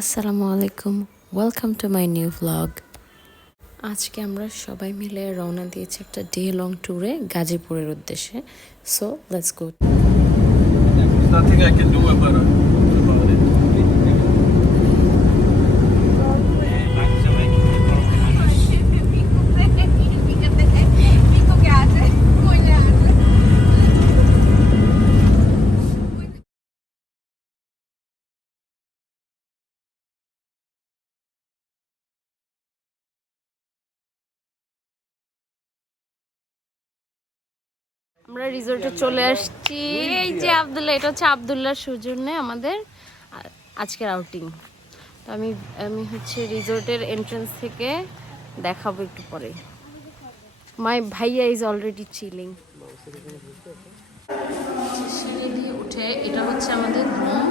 আসসালামু আলাইকুম, welcome to my new vlog. আজকে আমরা সবাই মিলে রওনা দিয়েছি একটা ডে লং ট্যুরে গাজীপুরের উদ্দেশ্যে। So let's go. There's nothing I can do about it. আমরা রিসোর্টে চলে আসছি। এই যে আব্দুল্লাহ, এটা হচ্ছে আব্দুল্লাহর সৌজন্যে আমাদের আজকের আউটিং। তো আমি হচ্ছে রিসোর্টের এন্ট্রান্স থেকে দেখাবো একটু পরে। মাই ভাইয়া ইজ অলরেডি চিলিং। সিঁড়ি দিয়ে উঠে এটা হচ্ছে আমাদের রুম,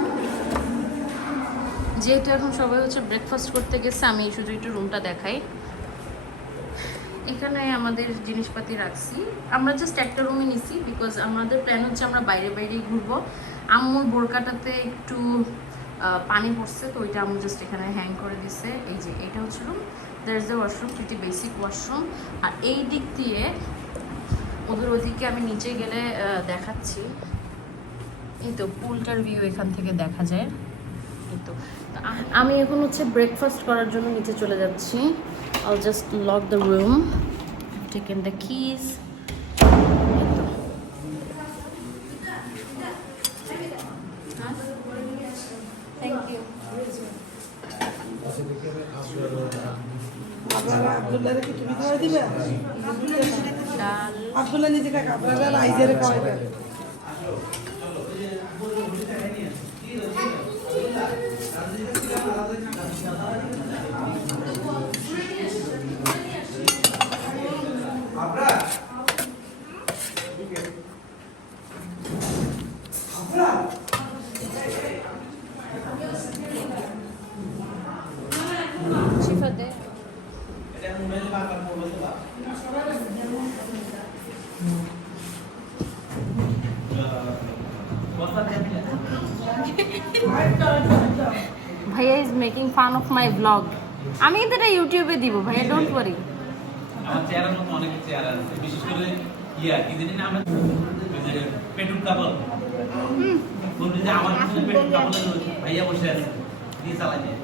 যেহেতু এখন সবাই হচ্ছে ব্রেকফাস্ট করতে গেছে, আমি শুধু একটু রুমটা দেখাই। এখানে আমাদের জিনিসপাতি রাখছি। আমরা জাস্ট একটা রুমে নিছি বিকজ আমাদের প্ল্যান হচ্ছে আমরা বাইরে বাইরেই ঘুরবো। আম্মুর বোরকাটাতে একটু পানি পড়ছে, তো ওইটা আম্মু জাস্ট এখানে হ্যাং করে দিছে। এই যে এটা হচ্ছে room, there is the washroom, pretty basic washroom. আর এই দিক দিয়ে ওদের ওদিকে আমি নিচে গেলে দেখাচ্ছি। এই তো পুলটার ভিউ এখান থেকে দেখা যায়। এই তো আমি এখন হচ্ছে ব্রেকফাস্ট করার জন্য নিচে চলে যাচ্ছি। I'll just lock the room, taken the keys. Thank you. Abdullah নিজে কাকা আপনারা রাইজের খাওয়াবে Bhaiya is making fun of my vlog. আমি কিন্তু এটা ইউটিউবে দিব ভাইয়া, ডোন্ট ওয়ারি। আমার চেহারার মতো অনেক চেহারা আছে, বিশেষ করে কি জানি না আমরা পেটুক কাপড় বলতে যে আমার পিছনে পেটুক কাপড় ভাইয়া বসে আছে দিয়ে চালাই দিয়ে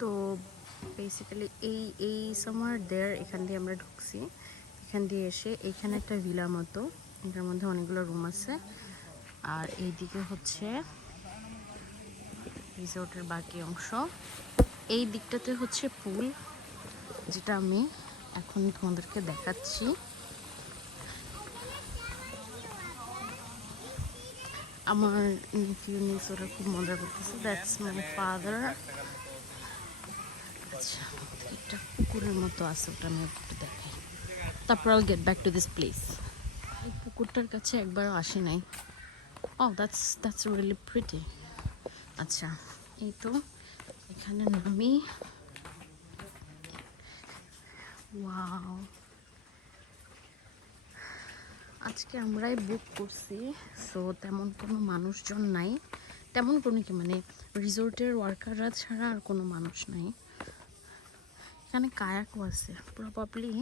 তো বেসিক্যালি এই সামার দেয়ার এখান দিয়ে আমরা ঢুকছি। এখান দিয়ে এসে এইখানে একটা ভিলা মতো, এটার মধ্যে অনেকগুলো রুম আছে। আর এইদিকে হচ্ছে রিসোর্টের বাকি অংশ। এই দিকটাতে হচ্ছে পুল, যেটা আমি এখন তোমাদেরকে দেখাচ্ছি। আমার নিফিউ নিস ওরা খুব মজা করতেছে। That's my father. আচ্ছা, একটা পুকুরের মতো আছে, ওটা আমি একটু দেখাই, তারপর I'll get back to this place. এই পুকুরটার কাছে একবারও আসি নাই। Oh, that's really pretty. আচ্ছা, এই তো এখানে নামি। ওয়াও, আজকে আমরাই বুক করছি, সো তেমন কোনো মানুষজন নাই। তেমন কোনো কি মানে রিসোর্টের ওয়ার্কাররা ছাড়া আর কোনো মানুষ নাই। এখানে কায়াকও আছে, প্রবাবলি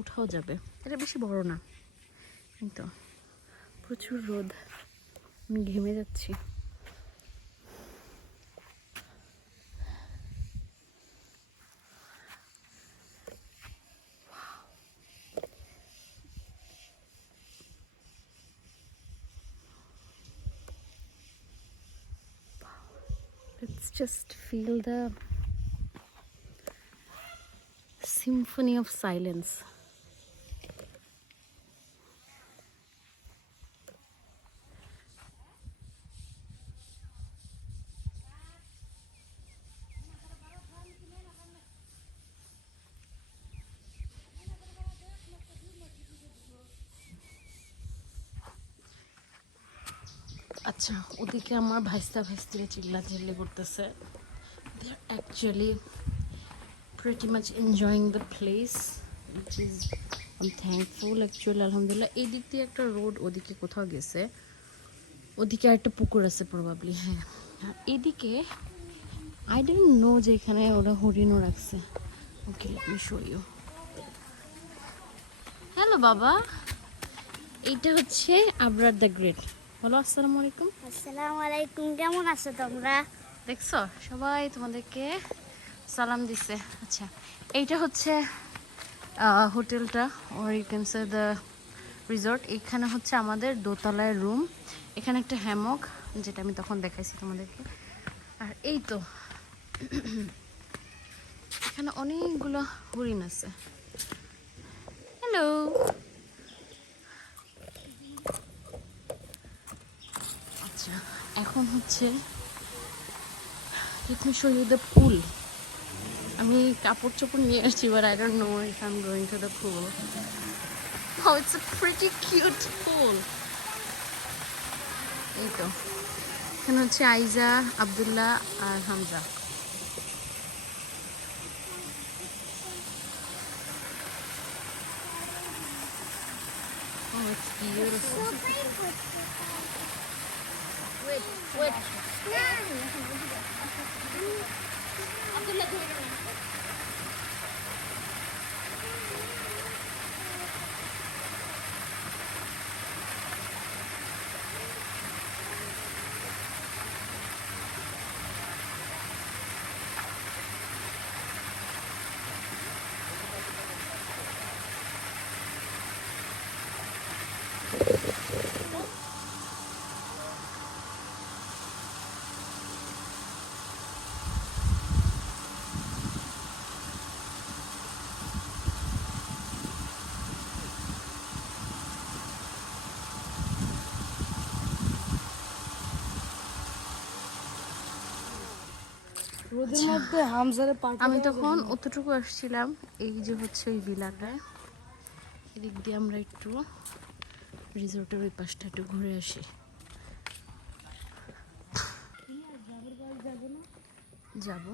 উঠাও যাবে। এটা বেশি বড় না, কিন্তু প্রচুর রোদ, আমি ঘেমে যাচ্ছি। Let's just feel the symphony of silence. আচ্ছা, ওদিকে আমার ভাইস্তা ভাইস্তিরা চিল্লাচিল্লি করতেছে। They are actually pretty much enjoying the place, which is I am thankful actually, আলহামদুলিল্লাহ। এই দিক দিয়ে একটা রোড ওদিকে কোথাও গেছে, ওদিকে একটা পুকুর আছে প্রবাবলি। হ্যাঁ, আর এদিকে আই ডোন্ট নো যে এখানে ওরা হরিণও রাখছে। Okay, let me show you. Hello বাবা, এইটা হচ্ছে আবরার দ্য গ্রেট। বলো আসসালামু আলাইকুম। আসসালামু আলাইকুম, কেমন আছো তোমরা? দেখছো সবাই তোমাদেরকে সালাম দিছে। আচ্ছা, এইটা হচ্ছে হোটেলটা, or you can say the resort. এখানে হচ্ছে আমাদের দোতলায় রুম, এখানে একটা হ্যামক যেটা আমি তখন দেখাইছি তোমাদেরকে। আর এই তো এখানে অনেকগুলো হরিণ আছে। হ্যালো, আচ্ছা এখন হচ্ছে let me show you the pool. আমি কাপড় চোপড় নিয়ে আসছি, but I don't know if I'm going to the pool. Oh, it's a pretty cute pool. এই তো এখানে হচ্ছে আইজা, আব্দুল্লাহ আর Hamza. Oh, it's beautiful. Wait. রোদের মধ্যে হামজারে পার্টি আমি তখন অতটুকু আসছিলাম, এই যে হচ্ছে ওই ভিলাটায়। এদিক দিয়ে আমরা একটু রিসোর্টের ওই পাশটা একটু ঘুরে আসি। যাব,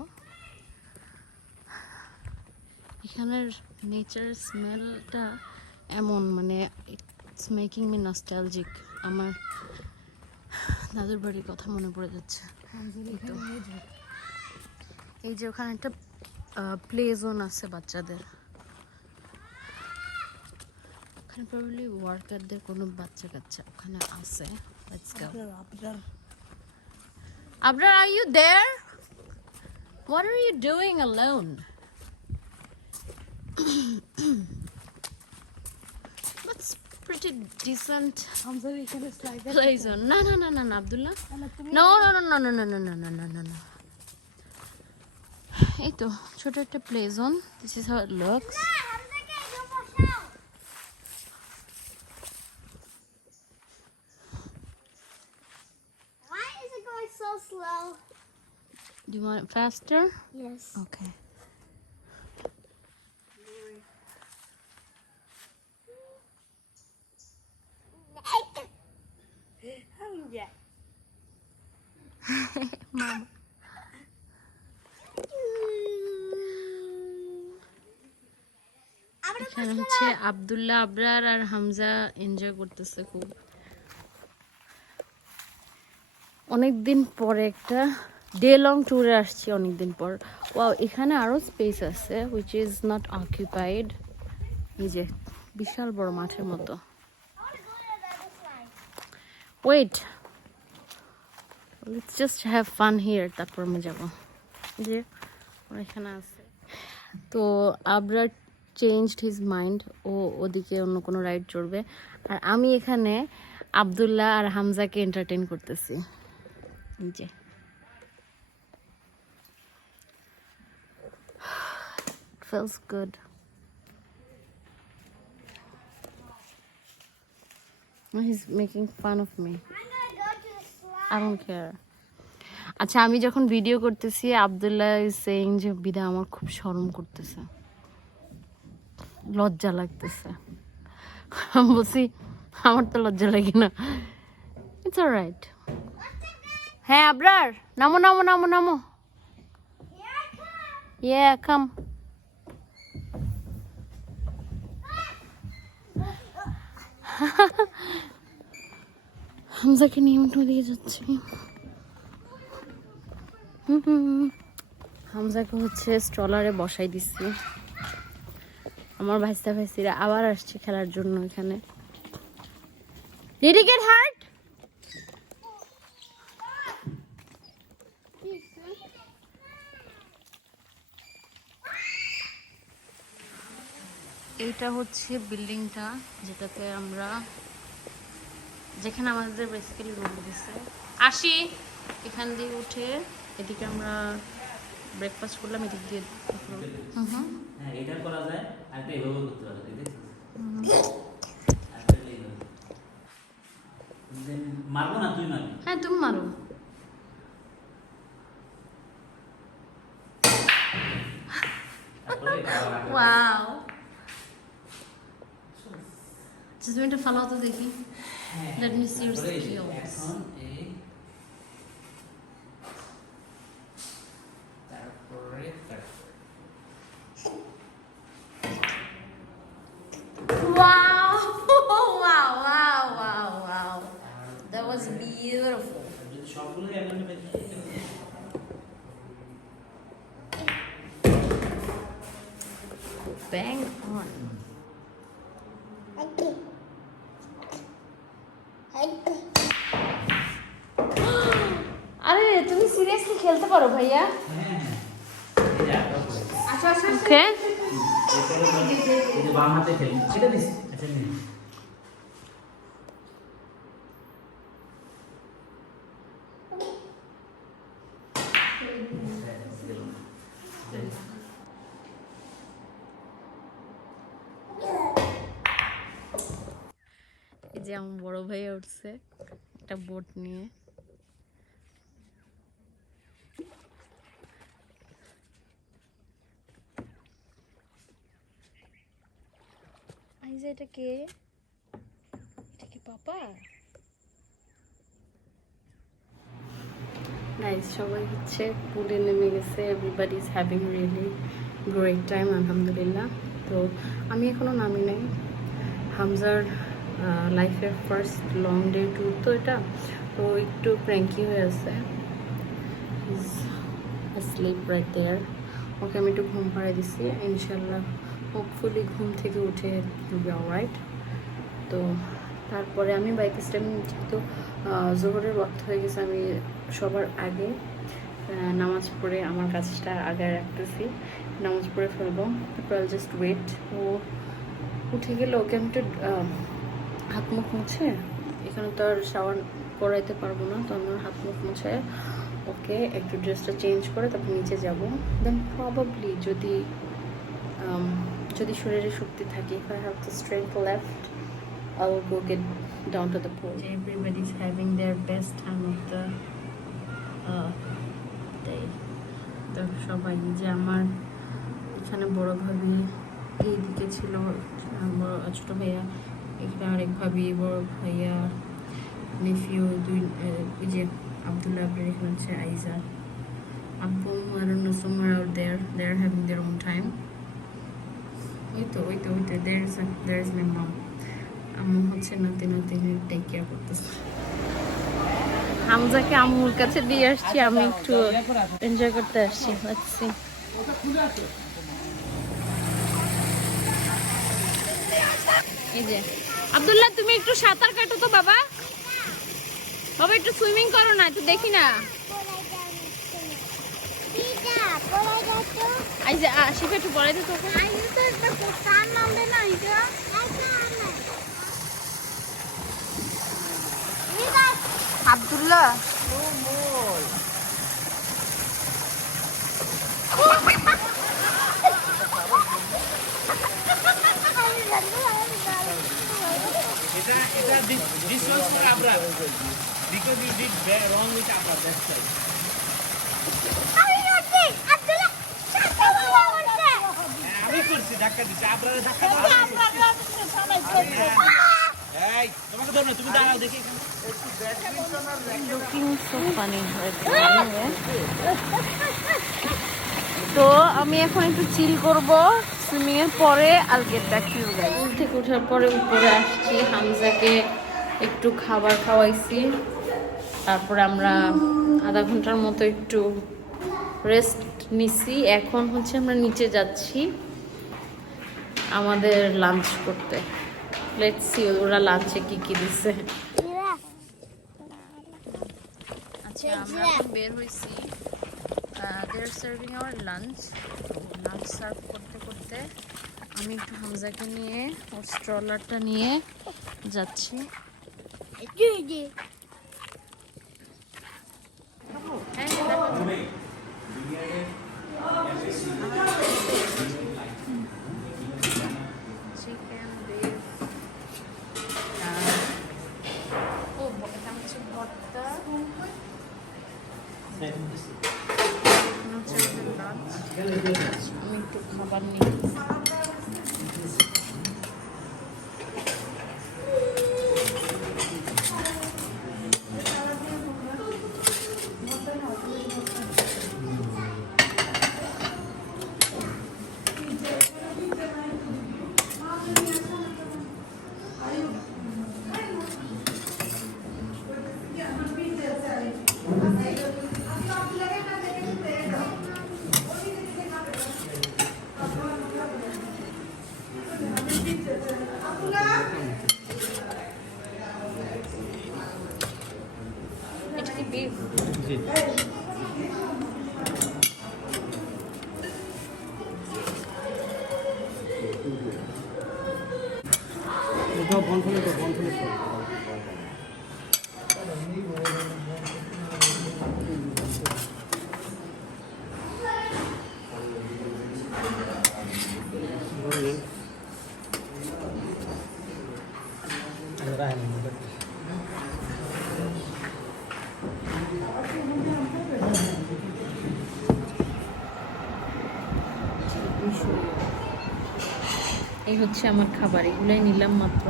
এখানের নেচার স্মেলটা এমন, মানে ইটস মেকিং মি নস্টালজিক। আমার দাদুর বাড়ির কথা মনে পড়ে যাচ্ছে। এই তো, এই যে ওখানে একটা প্লে জোন আছে বাচ্চাদের, ওখানে প্রবাবলি ওয়ার্কারদের কোনো বাচ্চা কাচ্চা ওখানে আছে। Let's go. Abrar, are you there? What are you doing alone? That's pretty decent হামজারে এখানে slider play zone. No, Abdullah. No. এই তো ছোট একটা play zone. This is how it looks. Why is it going so slow? Do you want it faster? Yes. Okay. Hamza. Mama. এখানে হচ্ছে আব্দুল্লাহ, আবরার আর Hamza enjoy করতেছে খুব। অনেকদিন পরে একটা ডে লং ট্যুরে আসছি, অনেকদিন পর। ওয়াও, এখানে আরো স্পেস আছে হুইচ ইজ নট অকুপাইড। এই যে বিশাল বড় মাঠের মতো। Wait, let's just have fun here, তারপর আমি যাবো। যে ওরা এখানে আছে। তো আবরার চেঞ্জড হিজ মাইন্ড, ও ওদিকে অন্য কোনো রাইড চড়বে, আর আমি এখানে আব্দুল্লাহ আর হামজাকে এন্টারটেইন করতেছি। এই যে feels good. He's making fun of me. I'm gonna go to the slide. I don't care. আচ্ছা, আমি যখন ভিডিও করতেছি আব্দুল্লাহ ইজ সেইং যে বিদা আমার খুব শরম করতেছে, লজ্জা লাগতেছে। আমি বলছি আমার তো লজ্জা লাগে না, ইটস অলরাইট। হ্যাঁ আবরার, নামো। Here I come. Yeah, come. হামজাকে নিয়ে উঠো দিয়ে যাচ্ছি। হামজাকে হচ্ছে স্ট্রলারে বসাই দিচ্ছি। আমার ভাইস্তা ভাইস্তিরা আবার আসছে খেলার জন্য এখানে। Did he get hurt? এইটা হচ্ছে বিল্ডিংটা যেটাতে আমরা, যেখানে আমাদের বেসিক্যালি রুম দিছে। আসি এখান দিয়ে উঠে এদিকে আমরা ব্রেকফাস্ট করলাম, এদিক দিয়ে হ্যাঁ এটা করা যায়, আর একটা এভাবে করতে পারে, ঠিক আছে? মারবো না, তুই মারবি। হ্যাঁ তুমি মারো। ওয়াও, তুমি এটা ফালাও তো দেখি। Let me see your skills. এখন এই তারপরে Wow! Wow! Wow! Wow! Wow! That was beautiful. যদি সবগুলো এখন Bang on. আরে তুমি সিরিয়াসলি খেলতে পারো ভাইয়া? হ্যাঁ এই যে আটা করে আচ্ছা আচ্ছা ওকে। এই যে বাম হাতে খেলি এটা দিস, এটা নে। এই যে আমার বড় ভাই উঠছে একটা বোট নিয়ে। এই যে এটা কে? এটা কি পাপা? গাইস সবাই হচ্ছে পুলে নেমে গেছে, everybody is having really great time আলহামদুলিল্লাহ। তো আমি এখনো নামি নাই। হামজার লাইফের ফার্স্ট লং ডে ট্যুর তো এটা, তো একটু ক্র্যাঙ্কি হয়ে আছে। ইজ স্লিপ রাইট দেয়ার। ওকে আমি একটু ঘুম পাড়াই দিছি, ইনশাল্লাহ হোপফুলি ঘুম থেকে উঠে বি অলরাইট। তো তারপরে আমি বাইক স্ট্যান্ড, যেহেতু জোহরের ওয়াক্ত হয়ে গেছে, আমি সবার আগে নামাজ পড়ে আমার কাজটা আগে রাখতেছি, নামাজ পড়ে ফেলবো। তারপর জাস্ট ওয়েট, ও উঠে গেলে ওকে আমি একটু হাত মুখ মুছে, এখানে তো আর শাওয়ার করাইতে পারবো না, তো আমার হাত মুখ মুছে ওকে একটু ড্রেসটা চেঞ্জ করে তারপর নিচে যাব। দেন প্রবাবলি যদি শরীরে শক্তি থাকে, if I have the strength left, I will go get down to the pool. Everybody is having their best time of the day. তো সবাই, যে আমার এখানে বড় ভাবি এইদিকে ছিল, ছোট ভাইয়া এখানে, আরেক ভাবি, বড় ভাইয়া, নেফিউ, দুই এই যে আব্দুল্লাহ আব্দুল, এখানে হচ্ছে আইজা, আব্বু, I don't know, somewhere out there they are having their own time. ওই তো there is my mom. আম্মু হচ্ছে নাতি টেক কেয়ার করতেছে। হামজাকে আম্মুর কাছে দিয়ে আসছি, আমি একটু এনজয় করতে আসছি। Let's see. এই যে আব্দুল্লাহ, তুমি একটু সাঁতার কাটো তো বাবা, বাবা একটু সুইমিং করো না, একটু দেখি না। এই যে শিখে একটু পড়াই তো তোকে। Abdullah this was for Abrar because you did wrong with Abrar, that's why. আমি করছি, ধাক্কা দিছি, আবরারে ধাক্কা দাও। এই তোমাকে ধরো না, তুমি দাঁড়াও দেখি এখানে। looking so funny right now. তো আমি এখন একটু চিল করব সুইমিং এর পরে I'll get back to you guys। School থেকে ওঠার পরে উপরে আসছি, হামজাকে একটু খাবার খাওয়াইছি, তারপরে আমরা আধা ঘন্টার মতো একটু রেস্ট নিছি। এখন হচ্ছে আমরা নিচে যাচ্ছি আমাদের লাঞ্চ করতে। লেটস সি ওরা লাঞ্চে কি কি দিছে। আচ্ছা আমরা এখন বের হইছি, they're serving our lunch. Lunch serve করতে করতে আমি একটু হামজাকে নিয়ে ওর স্ট্রলারটা নিয়ে যাচ্ছি। হ্যাঁ, চিকেন বিফ, ও এটা হচ্ছে ভর্তা, হচ্ছে আমাদের লাঞ্চ। আমি একটু খাবার নিই। এটা কি বিফ? এই হচ্ছে আমার খাবার, এগুলাই নিলাম মাত্র।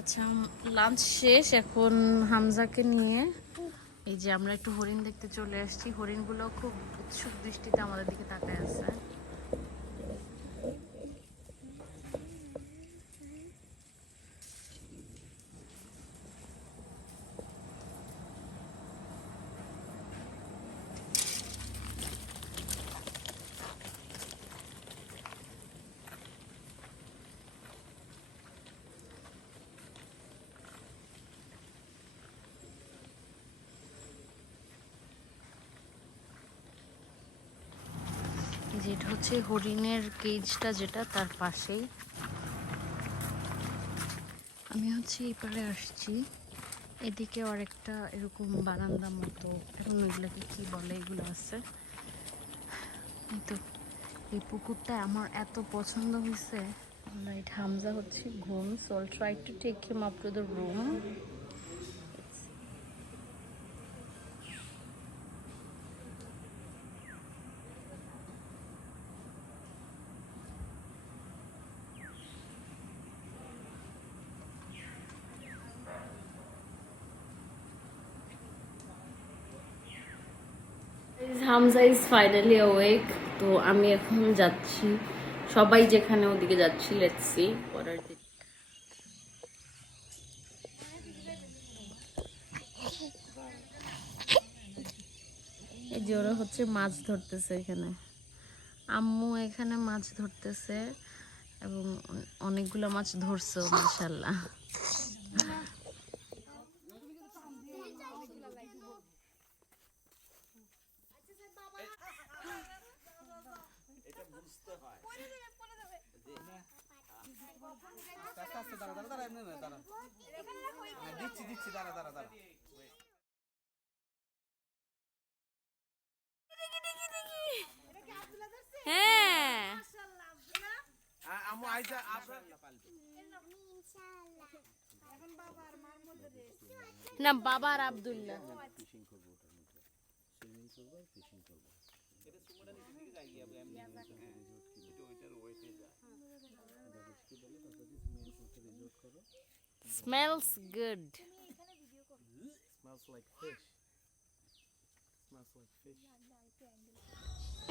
আচ্ছা লাঞ্চ শেষ, এখন হামজাকে নিয়ে এই যে আমরা একটু হরিণ দেখতে চলে আসছি। হরিণগুলো খুব উৎসুক দৃষ্টিতে আমাদের দিকে তাকায় আছে। যেটা হচ্ছে হরিণের কেজটা, যেটা তার পাশেই। আমি হচ্ছে এই পারে আসছি, এদিকে আরেকটা এরকম বারান্দা মতো, এখন ওইগুলোকে কি বলে এগুলো আছে। তো এই পুকুরটা আমার এত পছন্দ হয়েছে। রাইট, হামজা হচ্ছে ঘুম, so I'll try to take him up to the room. Hamza is finally awake. তো আমি এখন যাচ্ছি, সবাই যেখানে ওদিকে যাচ্ছি। Let's see what are they. এই যে ওরা হচ্ছে মাছ ধরতেছে এখানে, আম্মু এখানে মাছ ধরতেছে এবং অনেকগুলো মাছ ধরছে মাশাআল্লাহ। না বাবা আর Abdullah. Smells good. Smells like fish. Smells like fish.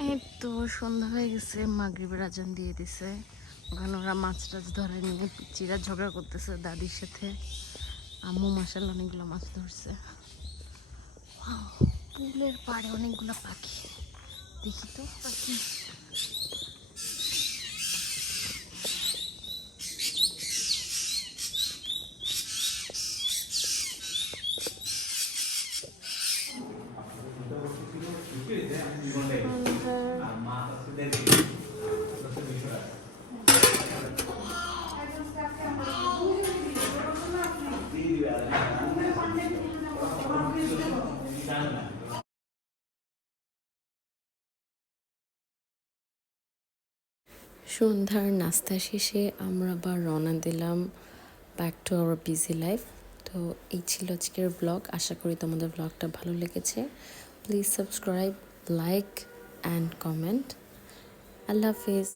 এই তো সন্ধ্যা হয়ে গেছে, মাগরিবের আজান দিয়ে দিছে। ওখানে ওরা মাছ টাছ ধরে নিয়ে পিচিরা ঝগড়া করতেছে দাদির সাথে। আম্মু মাসাল্লাহ অনেকগুলো মাছ ধরছে। Wow, পুলের পাড়ে অনেকগুলো পাখি, দেখি তো পাখি। সন্ধ্যার নাস্তা শেষে আমরা আবার রওনা দিলাম back to our busy life. তো এই ছিল আজকের ব্লগ। আশা করি তোমাদের ব্লগটা ভালো লেগেছে। Please subscribe, like and comment. Allah Hafiz.